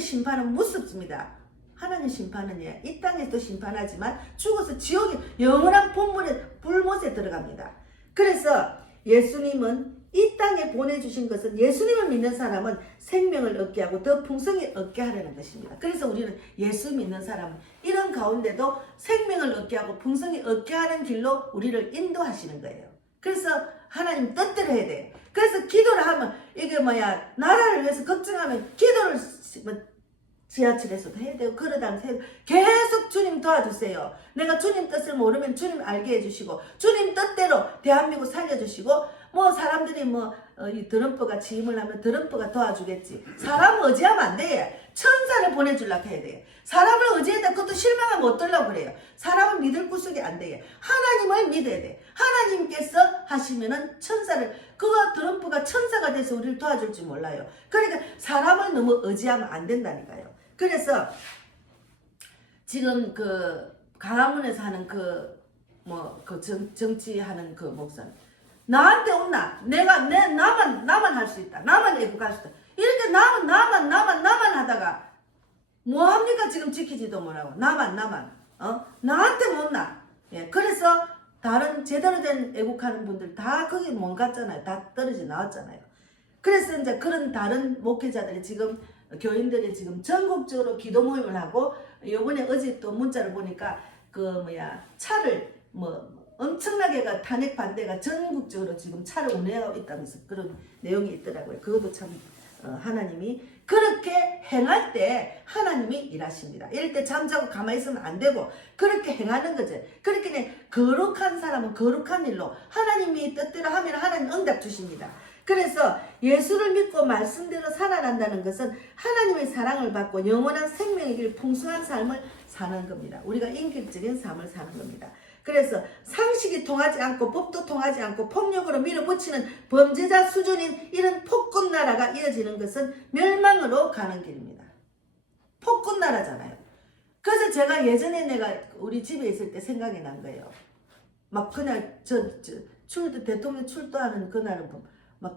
심판은 무섭습니다. 하나님 심판은 이 땅에도 심판하지만 죽어서 지옥에 영원한 불못에 들어갑니다. 그래서 예수님은 이 땅에 보내주신 것은 예수님을 믿는 사람은 생명을 얻게 하고 더 풍성히 얻게 하려는 것입니다. 그래서 우리는 예수 믿는 사람은 이런 가운데도 생명을 얻게 하고 풍성히 얻게 하는 길로 우리를 인도하시는 거예요. 그래서 하나님 뜻대로 해야 돼. 그래서 기도를 하면 이게 나라를 위해서 걱정하면 기도를 지하철에서도 해야 되고 그러다 계속 주님 도와주세요. 내가 주님 뜻을 모르면 주님 알게 해주시고 주님 뜻대로 대한민국 살려주시고 사람들이 이 드럼프가 취임을 하면 드럼프가 도와주겠지. 사람을 의지하면 안 돼. 천사를 보내주려고 해야 돼. 사람을 의지했다 그것도 실망하면 어쩌려고 그래요. 사람을 믿을 구석이 안 돼. 하나님을 믿어야 돼. 하나님께서 하시면은 그거 드럼프가 천사가 돼서 우리를 도와줄지 몰라요. 그러니까 사람을 너무 의지하면 안 된다니까요. 그래서 지금 강화문에서 하는 정치하는 그 목사는 나한테 온나? 나만 할 수 있다. 나만 애국할 수 있다. 이렇게 나만 하다가 뭐합니까? 지금 지키지도 못하고. 나만. 나한테 못나? 예, 그래서 다른 제대로 된 애국하는 분들 다 거기 못 갔잖아요. 다 떨어져 나왔잖아요. 그래서 이제 그런 다른 목회자들이 지금 교인들이 지금 전국적으로 기도 모임을 하고 요번에 어제 또 문자를 보니까 차를 엄청나게 탄핵 반대가 전국적으로 지금 차를 운행하고 있다면서 그런 내용이 있더라고요. 그것도 참 하나님이 그렇게 행할 때 하나님이 일하십니다. 이럴 때 잠자고 가만히 있으면 안 되고 그렇게 행하는 거죠. 그렇게 거룩한 사람은 거룩한 일로 하나님이 뜻대로 하면 하나님 응답 주십니다. 그래서 예수를 믿고 말씀대로 살아간다는 것은 하나님의 사랑을 받고 영원한 생명의 길 풍성한 삶을 사는 겁니다. 우리가 인격적인 삶을 사는 겁니다. 그래서 상식이 통하지 않고 법도 통하지 않고 폭력으로 밀어붙이는 범죄자 수준인 이런 폭군 나라가 이어지는 것은 멸망으로 가는 길입니다. 폭군 나라잖아요. 그래서 제가 예전에 내가 우리 집에 있을 때 생각이 난 거예요. 그날 대통령 출도하는 그날은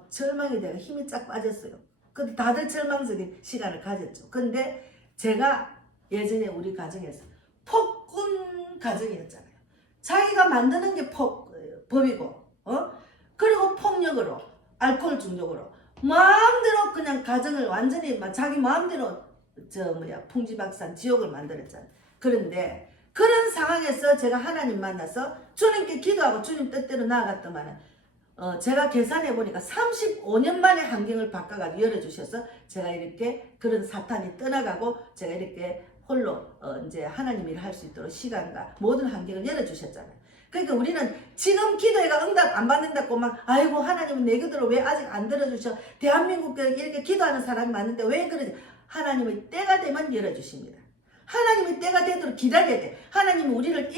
절망이 되고 힘이 쫙 빠졌어요. 근데 다들 절망적인 시간을 가졌죠. 근데 제가 예전에 우리 가정에서 폭군 가정이었잖아요. 자기가 만드는 게 법이고, 그리고 폭력으로, 알코올 중독으로, 마음대로 그냥 가정을 완전히 자기 마음대로 풍지박산 지옥을 만들었잖아요. 그런데 그런 상황에서 제가 하나님 만나서 주님께 기도하고 주님 뜻대로 나아갔더만은 제가 계산해 보니까 35년 만에 환경을 바꿔가지고 열어주셔서 제가 이렇게 그런 사탄이 떠나가고 제가 이렇게 홀로 이제 하나님 일을 할 수 있도록 시간과 모든 환경을 열어주셨잖아요. 그러니까 우리는 지금 기도회가 응답 안 받는다고 아이고 하나님은 내 기도를 왜 아직 안 들어주셔? 대한민국 이렇게 기도하는 사람이 많은데 왜 그러지? 하나님의 때가 되면 열어주십니다. 하나님의 때가 되도록 기다려야 돼. 하나님은 우리를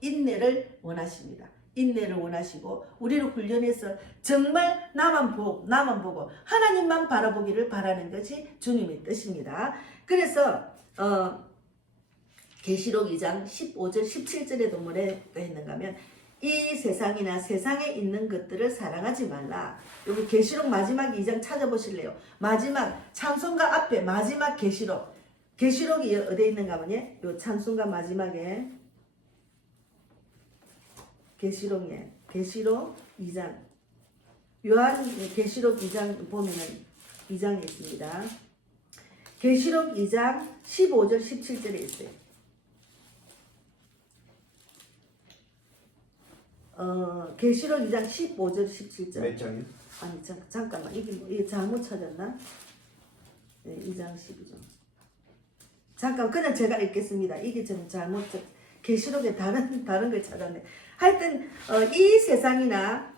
인내를 원하십니다. 인내를 원하시고 우리를 훈련해서 정말 나만 보고 하나님만 바라보기를 바라는 것이 주님의 뜻입니다. 그래서 계시록 2장 15절 17절에도 뭐라고 했는가 하면 이 세상이나 세상에 있는 것들을 사랑하지 말라. 여기 계시록 마지막 2장 찾아보실래요? 마지막 찬송가 앞에 마지막 계시록 계시록이 어디에 있는가 하면요. 요 찬송가 마지막에 계시록에 계시록 2장 요한 계시록 2장 보면은 2장에 있습니다. 계시록 2장 15절 17절에 있어요. 계시록 2장 15절 17절. 몇 장이요? 아니 잠깐만 이게 잘못 찾았나? 네, 2장 12절. 잠깐 그냥 제가 읽겠습니다. 이게 좀 잘못 계시록에 다른 걸 찾았네. 하여튼 이 세상이나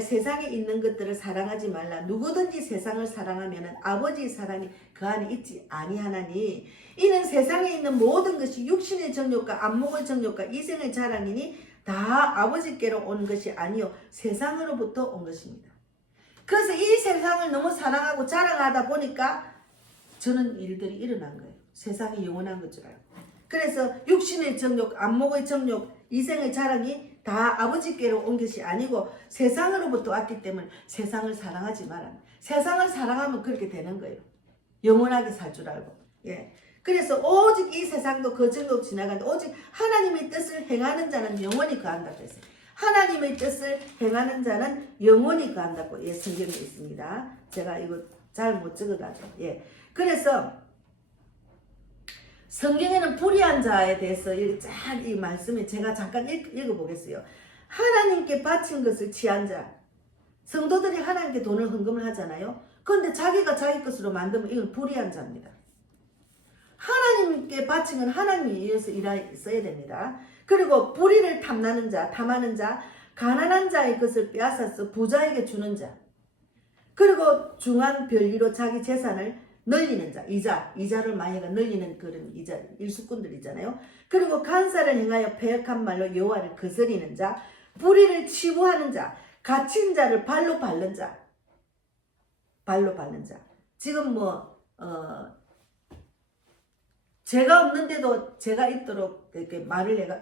세상에 있는 것들을 사랑하지 말라. 누구든지 세상을 사랑하면은 아버지의 사랑이 그 안에 있지 아니하나니 이는 세상에 있는 모든 것이 육신의 정욕과 안목의 정욕과 이생의 자랑이니 다 아버지께로 온 것이 아니요 세상으로부터 온 것입니다. 그래서 이 세상을 너무 사랑하고 자랑하다 보니까 저는 일들이 일어난 거예요. 세상이 영원한 것 줄 알고. 그래서 육신의 정욕, 안목의 정욕, 이생의 자랑이 다 아버지께로 온 것이 아니고 세상으로부터 왔기 때문에 세상을 사랑하지 마라. 세상을 사랑하면 그렇게 되는 거예요. 영원하게 살 줄 알고. 예. 그래서 오직 이 세상도 거칠고 지나간다. 오직 하나님의 뜻을 행하는 자는 영원히 거한다고 했어요. 하나님의 뜻을 행하는 자는 영원히 거한다고 예, 성경에 있습니다. 제가 이거 잘 못 적어가지고. 예. 그래서 성경에는 불의한 자에 대해서 이 말씀에 제가 잠깐 읽어보겠어요. 하나님께 바친 것을 취한 자. 성도들이 하나님께 돈을 헌금을 하잖아요. 그런데 자기가 자기 것으로 만들면 이건 불의한 자입니다. 하나님께 바친 건 하나님에 의해서 써야 됩니다. 그리고 불의를 탐나는 자, 탐하는 자, 가난한 자의 것을 빼앗아서 부자에게 주는 자. 그리고 중한 별리로 자기 재산을 늘리는 자, 이자를 많이 늘리는 그런 일수꾼들 있잖아요. 그리고 간사를 행하여 패역한 말로 여호와를 거스리는 자, 불의를 치부하는 자, 갇힌 자를 발로 밟는 자. 지금 죄가 없는데도 제가 있도록 이렇게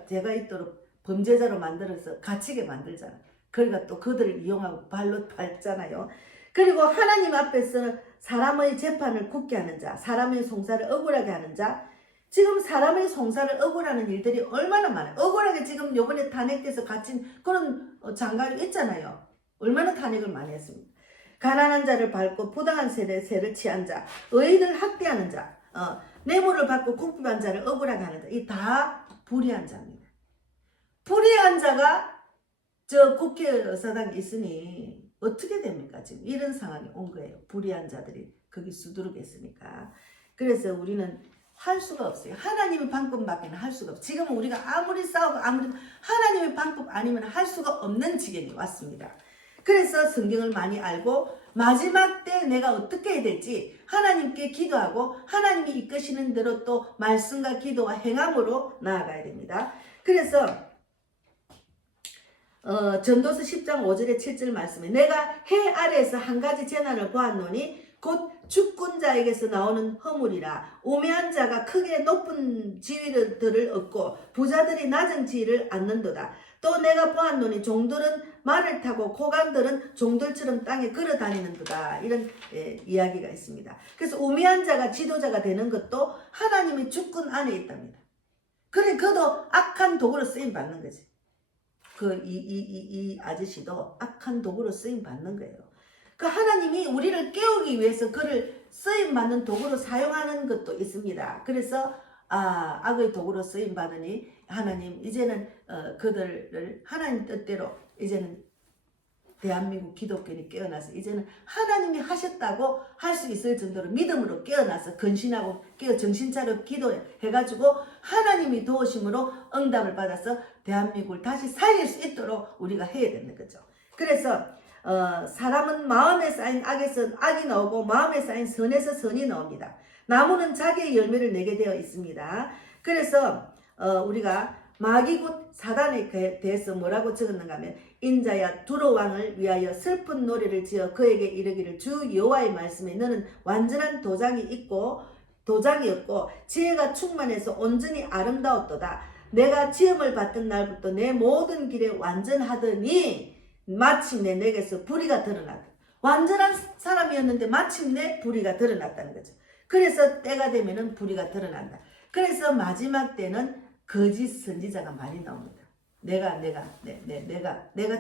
제가 있도록 범죄자로 만들어서 갇히게 만들잖아. 그러니까 또 그들을 이용하고 발로 밟잖아요. 그리고 하나님 앞에서 사람의 재판을 굳게 하는 자, 사람의 송사를 억울하게 하는 자. 지금 사람의 송사를 억울하는 일들이 얼마나 많아요. 억울하게 지금 요번에 탄핵돼서 갇힌 그런 장관이 있잖아요. 얼마나 탄핵을 많이 했습니다. 가난한 자를 밟고 부당한 세를 취한 자, 의인을 학대하는 자, 뇌물을 받고 궁핍한 자를 억울하게 하는 자. 이 다 불의한 자입니다. 불의한 자가 저 국회의사당에 있으니 어떻게 됩니까? 지금 이런 상황이 온 거예요. 불의한 자들이 거기 수두룩했으니까. 그래서 우리는 할 수가 없어요. 하나님의 방법밖에는 할 수가 없어요. 지금 우리가 아무리 싸우고 아무리 하나님의 방법 아니면 할 수가 없는 지경이 왔습니다. 그래서 성경을 많이 알고 마지막 때 내가 어떻게 해야 될지 하나님께 기도하고 하나님이 이끄시는 대로 또 말씀과 기도와 행함으로 나아가야 됩니다. 그래서 전도서 10장 5절에 7절 말씀에 내가 해 아래에서 한 가지 재난을 보았노니 곧 주권자에게서 나오는 허물이라. 우매한 자가 크게 높은 지위들을 얻고 부자들이 낮은 지위를 얻는도다. 또 내가 보았노니 종들은 말을 타고 고관들은 종들처럼 땅에 걸어 다니는도다. 이런 이야기가 있습니다. 그래서 우매한 자가 지도자가 되는 것도 하나님의 주권 안에 있답니다. 그래 그도 악한 도구로 쓰임 받는 거지. 이 아저씨도 악한 도구로 쓰임 받는 거예요. 그 하나님이 우리를 깨우기 위해서 그를 쓰임 받는 도구로 사용하는 것도 있습니다. 그래서 악의 도구로 쓰임 받으니 하나님 이제는 그들을 하나님 뜻대로 이제는 대한민국 기독교인이 깨어나서 이제는 하나님이 하셨다고 할 수 있을 정도로 믿음으로 깨어나서 근신하고 정신 차려 기도해가지고 하나님이 도우심으로 응답을 받아서 대한민국을 다시 살릴 수 있도록 우리가 해야 되는 거죠. 그래서 사람은 마음에 쌓인 악에서 악이 나오고 마음에 쌓인 선에서 선이 나옵니다. 나무는 자기의 열매를 내게 되어 있습니다. 그래서 우리가 마귀 곧 사단에 대해서 뭐라고 적었는가 하면 인자야 두로 왕을 위하여 슬픈 노래를 지어 그에게 이르기를 주 여호와의 말씀에 너는 완전한 도장이 없고 지혜가 충만해서 온전히 아름다웠도다. 내가 지음을 받던 날부터 내 모든 길에 완전하더니 마침내 내게서 불의가 드러났다. 완전한 사람이었는데 마침내 불의가 드러났다는 거죠. 그래서 때가 되면은 불의가 드러난다. 그래서 마지막 때는 거짓 선지자가 많이 나옵니다. 내가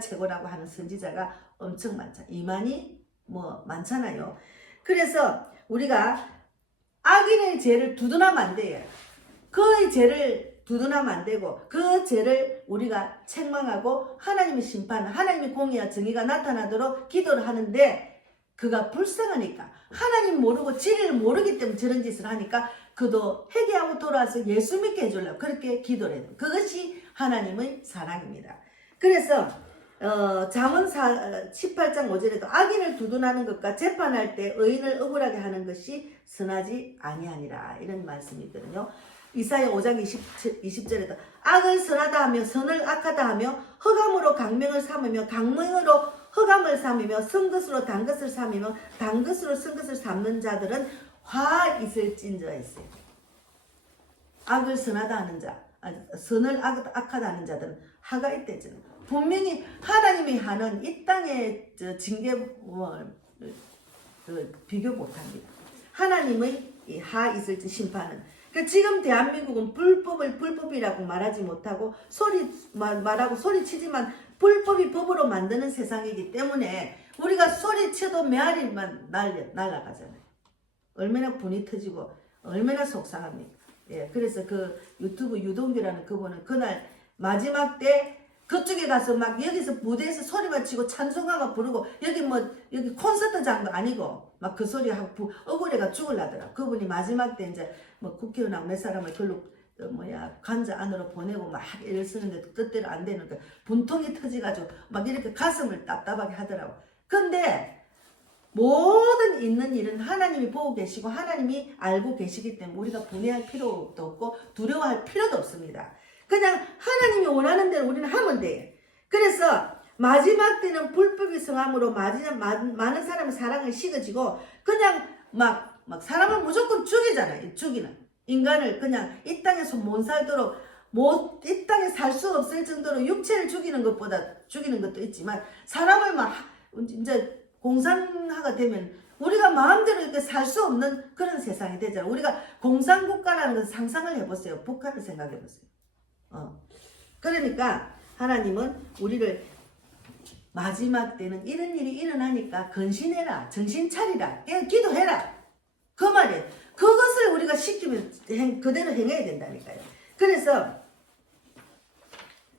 최고라고 하는 선지자가 엄청 많죠. 이만희 뭐 많잖아요. 그래서 우리가 악인의 죄를 두둔하면 안 돼요. 그의 죄를 두둔하면 안 되고 그 죄를 우리가 책망하고 하나님의 심판, 하나님의 공의와 정의가 나타나도록 기도를 하는데 그가 불쌍하니까 하나님 모르고 진리를 모르기 때문에 저런 짓을 하니까 그도 회개하고 돌아와서 예수 믿게 해주려고 그렇게 기도를 해요. 그것이 하나님의 사랑입니다. 그래서 잠언 18장 5절에도 악인을 두둔하는 것과 재판할 때 의인을 억울하게 하는 것이 선하지 아니하니라 이런 말씀이 있거든요. 이사야 5장 20절에도 악을 선하다 하며 선을 악하다 하며 흑암으로 강명을 삼으며 강명으로 흑암을 삼으며 선 것으로 단 것을 삼으며 단 것으로 선 것을 삼는 자들은 화 있을진저 했어요. 악을 선하다 하는 자, 선을 악하다 하는 자들은 화가 있대죠. 분명히 하나님이 하는 이 땅의 징계를 비교 못합니다. 하나님의 하 있을지 심판은 그러니까 지금 대한민국은 불법을 불법이라고 말하지 못하고 말하고 소리치지만 불법이 법으로 만드는 세상이기 때문에 우리가 소리쳐도 메아리만 날아가잖아요. 얼마나 분이 터지고 얼마나 속상합니까? 예, 그래서 그 유튜브 유동규라는 그분은 그날 마지막 때 그쪽에 가서 막 여기서 무대에서 소리만 치고 찬송가만 부르고 여기 콘서트장도 아니고 막 그 소리하고 억울해가 죽을라더라. 그분이 마지막 때 이제 뭐 국회의원하고 몇 사람을 글로 관저 안으로 보내고 막 애를 쓰는데 뜻대로 안 되는 거 분통이 터지가지고 막 이렇게 가슴을 답답하게 하더라고. 근데 모든 있는 일은 하나님이 보고 계시고 하나님이 알고 계시기 때문에 우리가 분해할 필요도 없고 두려워할 필요도 없습니다. 그냥 하나님이 원하는 대로 우리는 하면 돼. 그래서 마지막 때는 불법이 성함으로 많은 사람의 사랑을 식어지고 그냥 막 사람을 무조건 죽이잖아요. 죽이는 인간을 그냥 이 땅에서 못 살도록 이 땅에 살 수 없을 정도로 육체를 죽이는 것도 있지만 사람을 막 이제 공산화가 되면 우리가 마음대로 이렇게 살 수 없는 그런 세상이 되잖아요. 우리가 공산국가라는 것을 상상을 해보세요. 북한을 생각해보세요. 그러니까 하나님은 우리를 마지막 때는 이런 일이 일어나니까 근신해라, 정신 차리라, 기도해라. 그 말이에요. 그것을 우리가 시키면 그대로 행해야 된다니까요. 그래서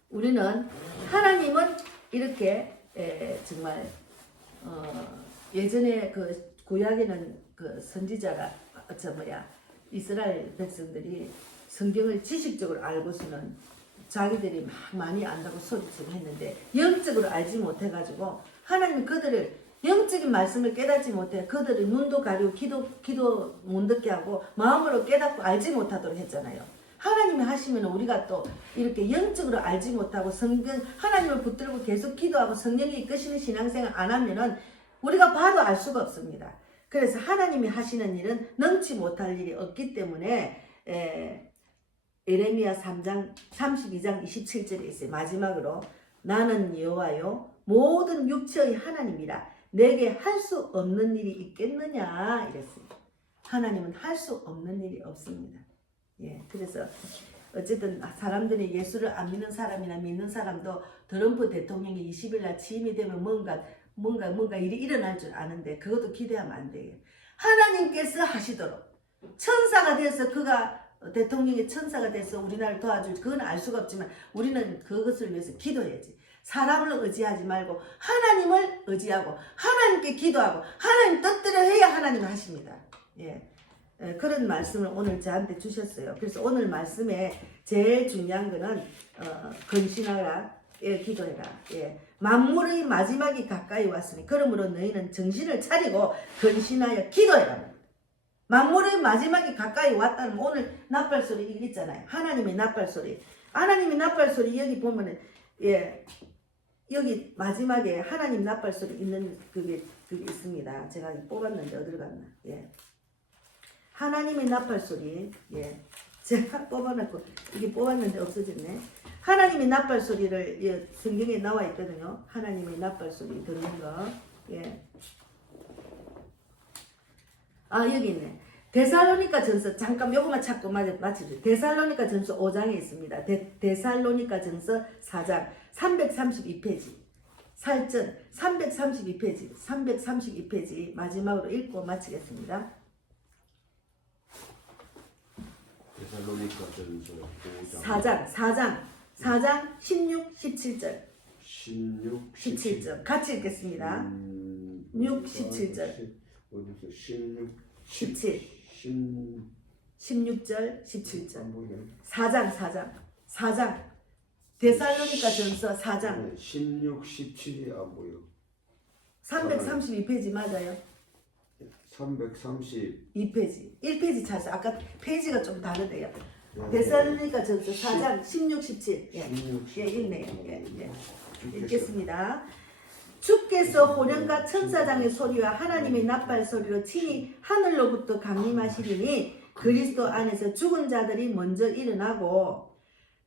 우리는 하나님은 이렇게 정말 예전에 그 구약에는 그 선지자가 이스라엘 백성들이 성경을 지식적으로 알고서는 자기들이 막 많이 안다고 소리치고 했는데 영적으로 알지 못해가지고 하나님이 그들을 영적인 말씀을 깨닫지 못해 그들의 눈도 가리고 기도 못 듣게 하고 마음으로 깨닫고 알지 못하도록 했잖아요. 하나님이 하시면 우리가 또 이렇게 영적으로 알지 못하고 성경 하나님을 붙들고 계속 기도하고 성령이 이끄시는 신앙생활 안 하면은 우리가 봐도 알 수가 없습니다. 그래서 하나님이 하시는 일은 능치 못할 일이 없기 때문에 에레미야 3장 32장 27절에 있어요. 마지막으로 나는 여호와요 모든 육체의 하나님이라 내게 할 수 없는 일이 있겠느냐 이랬어요. 하나님은 할 수 없는 일이 없습니다. 예, 그래서 어쨌든 사람들이 예수를 안 믿는 사람이나 믿는 사람도 트럼프 대통령이 20일 날 취임이 되면 뭔가 일이 일어날 줄 아는데 그것도 기대하면 안 돼요. 하나님께서 하시도록 천사가 돼서 그가 대통령이 천사가 돼서 우리나라를 도와줄 그건 알 수가 없지만 우리는 그것을 위해서 기도해야지. 사람을 의지하지 말고 하나님을 의지하고 하나님께 기도하고 하나님 뜻대로 해야 하나님이 하십니다. 예. 그런 말씀을 오늘 저한테 주셨어요. 그래서 오늘 말씀에 제일 중요한 거는 근신하라, 기도해라. 예. 만물의 마지막이 가까이 왔으니 그러므로 너희는 정신을 차리고 근신하여 기도해라. 만물의 마지막이 가까이 왔다는 오늘 나팔소리 있잖아요. 하나님의 나팔소리. 하나님의 나팔소리 여기 보면은 여기 마지막에 하나님 나팔소리 있는 그게 있습니다. 제가 뽑았는데 어디로 갔나? 예. 하나님의 나팔소리. 예. 제가 뽑아놨고 이게 뽑았는데 없어졌네. 하나님의 나팔소리를 성경에 나와 있거든요. 하나님의 나팔소리 듣는 거. 예. 여기 있네. 데살로니가 전서 잠깐 요거만 찾고 마치죠. 데살로니가 전서 5장에 있습니다. 데살로니가 전서 4장 332페이지. 살전 332페이지. 332페이지 마지막으로 읽고 마치겠습니다. 데살로니가 전서 4장 16, 17절. 16, 17절 같이 읽겠습니다. 6, 17절. 어디서 16, 17. 16절, 17절. 4장. 데살로니가 전서 4장. 16, 17이 안 보여. 332페이지 맞아요? 332페이지. 1페이지 찾았어요. 아까 페이지가 좀 다르대요. 데살로니가 전서 4장 16, 17. 예, 16, 예 읽네요. 예. 읽겠습니다. 주께서 호령과 천사장의 소리와 하나님의 나팔 소리로 친히 하늘로부터 강림하시리니 그리스도 안에서 죽은 자들이 먼저 일어나고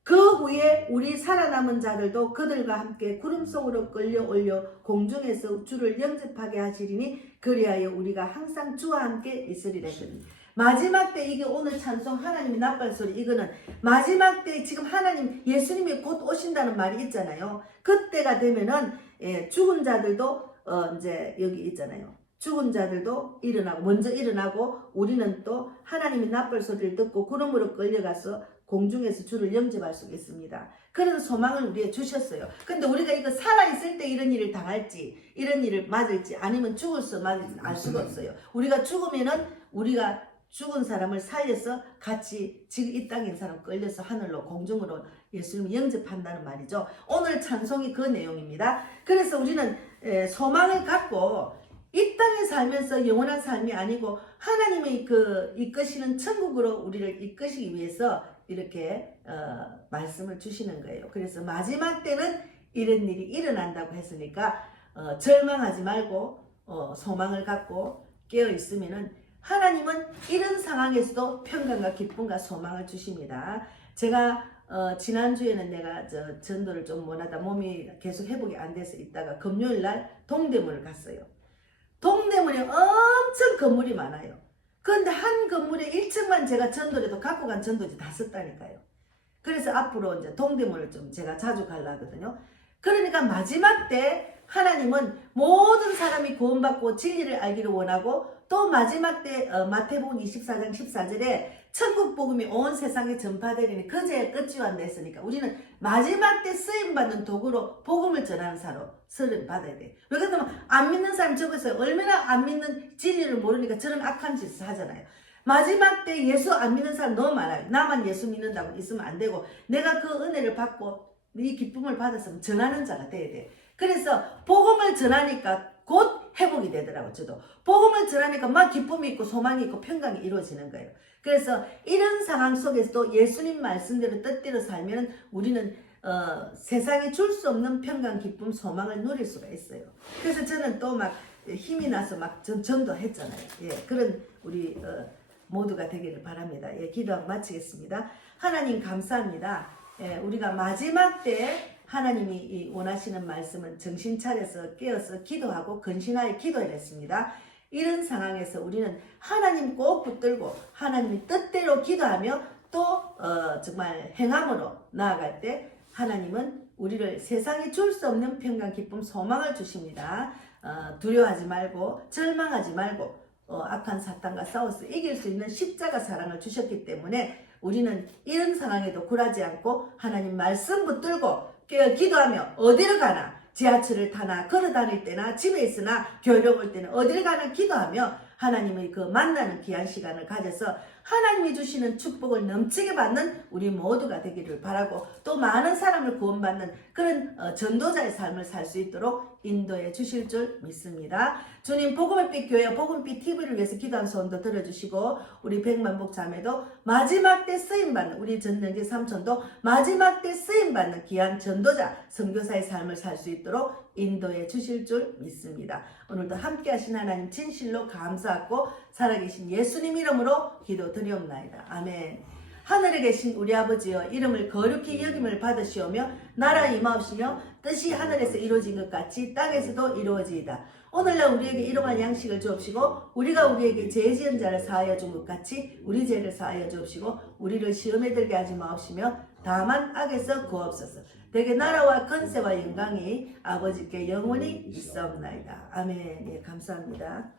그 후에 우리 살아남은 자들도 그들과 함께 구름 속으로 끌려 올려 공중에서 주를 영접하게 하시리니 그리하여 우리가 항상 주와 함께 있으리라. 마지막 때 이게 오늘 찬송 하나님의 나팔 소리 이거는 마지막 때 지금 하나님 예수님이 곧 오신다는 말이 있잖아요. 그때가 되면은 죽은 자들도 이제 여기 있잖아요. 죽은 자들도 먼저 일어나고 우리는 또 하나님의 나팔 소리를 듣고 구름으로 끌려가서 공중에서 주를 영접할 수 있습니다. 그런 소망을 우리에게 주셨어요. 근데 우리가 이거 살아있을 때 이런 일을 당할지 이런 일을 맞을지 아니면 죽을지 맞을지 알 수가 없어요. 우리가 죽으면은 우리가 죽은 사람을 살려서 같이 지금 이 땅에 있는 사람 끌려서 하늘로 공중으로 예수님을 영접한다는 말이죠. 오늘 찬송이 그 내용입니다. 그래서 우리는 소망을 갖고 이 땅에 살면서 영원한 삶이 아니고 하나님의 그 이끄시는 천국으로 우리를 이끄시기 위해서 이렇게 말씀을 주시는 거예요. 그래서 마지막 때는 이런 일이 일어난다고 했으니까 절망하지 말고 소망을 갖고 깨어 있으면은 하나님은 이런 상황에서도 평강과 기쁨과 소망을 주십니다. 제가 지난주에는 내가 전도를 좀 못하다 몸이 계속 회복이 안 돼서 있다가 금요일날 동대문을 갔어요. 동대문에 엄청 건물이 많아요. 그런데 한 건물에 1층만 제가 전도를 해도 갖고 간 전도지 다 썼다니까요. 그래서 앞으로 이제 동대문을 좀 제가 자주 가려거든요. 그러니까 마지막 때 하나님은 모든 사람이 구원받고 진리를 알기를 원하고 또 마지막 때 마태복음 24장 14절에 천국 복음이 온 세상에 전파되리니 그제야 끝이 왔다 했으니까 우리는 마지막 때 쓰임받는 도구로 복음을 전하는 사로 쓰임 받아야 돼. 왜 그러냐면 안 믿는 사람이 적어서 얼마나 안 믿는 진리를 모르니까 저런 악한 짓을 하잖아요. 마지막 때 예수 안 믿는 사람 너무 많아요. 나만 예수 믿는다고 있으면 안 되고 내가 그 은혜를 받고 이 기쁨을 받았으면 전하는 자가 돼야 돼. 그래서 복음을 전하니까 곧 회복이 되더라고요. 저도 복음을 전하니까 막 기쁨이 있고 소망이 있고 평강이 이루어지는 거예요. 그래서 이런 상황 속에서도 예수님 말씀대로 뜻대로 살면 우리는 세상에 줄 수 없는 평강, 기쁨, 소망을 누릴 수가 있어요. 그래서 저는 또 막 힘이 나서 막 전도했잖아요. 예, 그런 우리 모두가 되기를 바랍니다. 예, 기도하고 마치겠습니다. 하나님 감사합니다. 예, 우리가 마지막 때 하나님이 원하시는 말씀은 정신 차려서 깨어서 기도하고 근신하여 기도해야 했습니다. 이런 상황에서 우리는 하나님 꼭 붙들고 하나님의 뜻대로 기도하며 또 정말 행함으로 나아갈 때 하나님은 우리를 세상에 줄 수 없는 평강, 기쁨, 소망을 주십니다. 두려워하지 말고 절망하지 말고 악한 사탄과 싸워서 이길 수 있는 십자가 사랑을 주셨기 때문에 우리는 이런 상황에도 굴하지 않고 하나님 말씀 붙들고 기도하며 어디를 가나 지하철을 타나 걸어 다닐 때나 집에 있으나 교회를 올 때는 어디를 가나 기도하며 하나님의 그 만나는 귀한 시간을 가져서 하나님이 주시는 축복을 넘치게 받는 우리 모두가 되기를 바라고 또 많은 사람을 구원받는 그런 전도자의 삶을 살 수 있도록 인도해 주실 줄 믿습니다. 주님 복음의 빛 교회 복음빛 TV를 위해서 기도한 소원도 들어주시고 우리 백만복 자매도 마지막 때 쓰임받는 우리 전영재 삼촌도 마지막 때 쓰임받는 귀한 전도자 선교사의 삶을 살 수 있도록 인도해 주실 줄 믿습니다. 오늘도 함께 하신 하나님 진실로 감사하고 살아계신 예수님 이름으로 기도드리옵나이다. 아멘. 하늘에 계신 우리 아버지여 이름을 거룩히 여김을 받으시오며 나라 임하옵시며 뜻이 하늘에서 이루어진 것 같이 땅에서도 이루어지이다. 오늘날 우리에게 일용할 양식을 주옵시고 우리가 우리에게 죄 지은 자를 사하여 준 것 같이 우리 죄를 사하여 주옵시고 우리를 시험에 들게 하지 마옵시며 다만 악에서 구하옵소서. 대개 나라와 권세와 영광이 아버지께 영원히 있사옵나이다. 아멘. 예, 감사합니다.